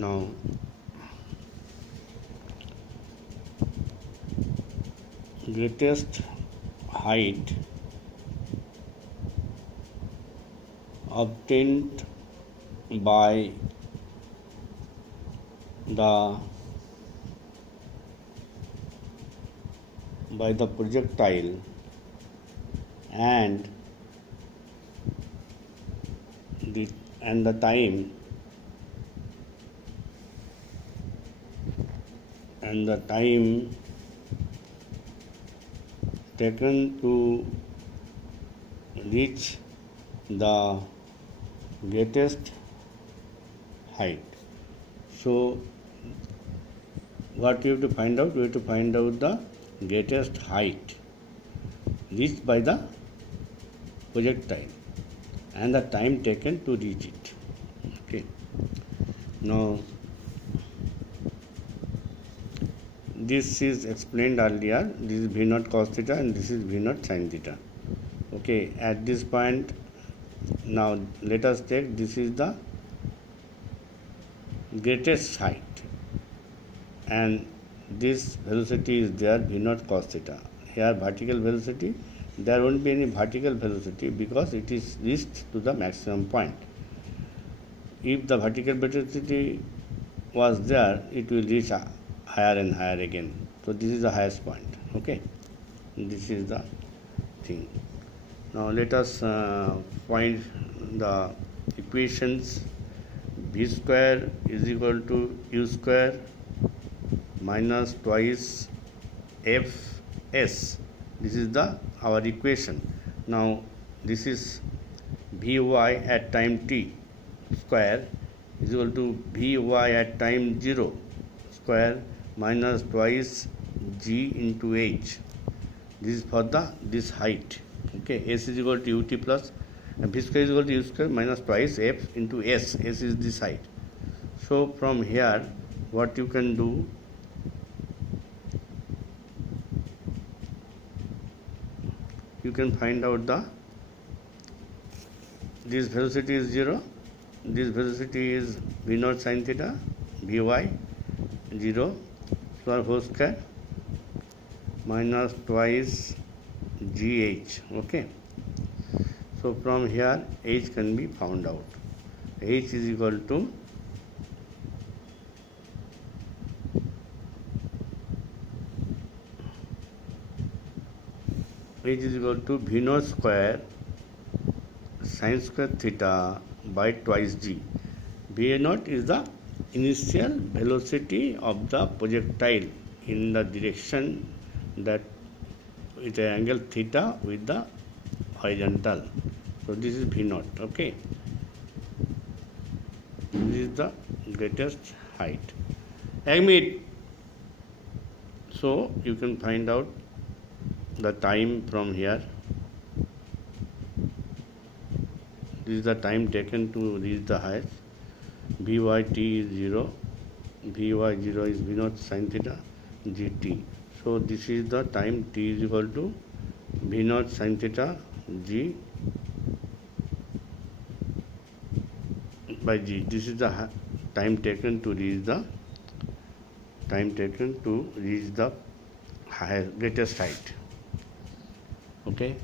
Now greatest height obtained by the projectile and the time taken to reach the greatest height. So what you have to find out? You have to find out the greatest height reached by the projectile and the time taken to reach it. Okay. Now this is explained earlier. This is V naught cos theta and this is V naught sin theta. Okay. At this point, now let us take this is the greatest height and this velocity is there V naught cos theta. Here vertical velocity, there won't be any vertical velocity because it is reached to the maximum point. If the vertical velocity was there, it will reach higher and higher again. So this is the highest point. Okay, this is the thing. Now let us find the equations. V square is equal to U square minus twice Fs. This is our equation. Now this is Vy at time t square is equal to Vy at time 0 square minus twice g into h. This is for this height. Okay, s is equal to ut plus v square is equal to u square minus twice f into s. S is this height. So from here, what you can do, you can find out this velocity is 0. This velocity is v naught sin theta, Vy 0 square whole square minus twice gh. Okay. So from here h can be found out. H is equal to V naught square sin square theta by twice g. V naught is the initial velocity of the projectile in the direction that with the angle theta with the horizontal. So this is V naught. Okay, this is the greatest height. Admit. So you can find out the time from here. This is the time taken to reach the height. Vyt is 0. Vy0 is V naught sin theta gt. So this is the time t is equal to V naught sin theta g by g. This is the time taken to reach the greatest height. Okay.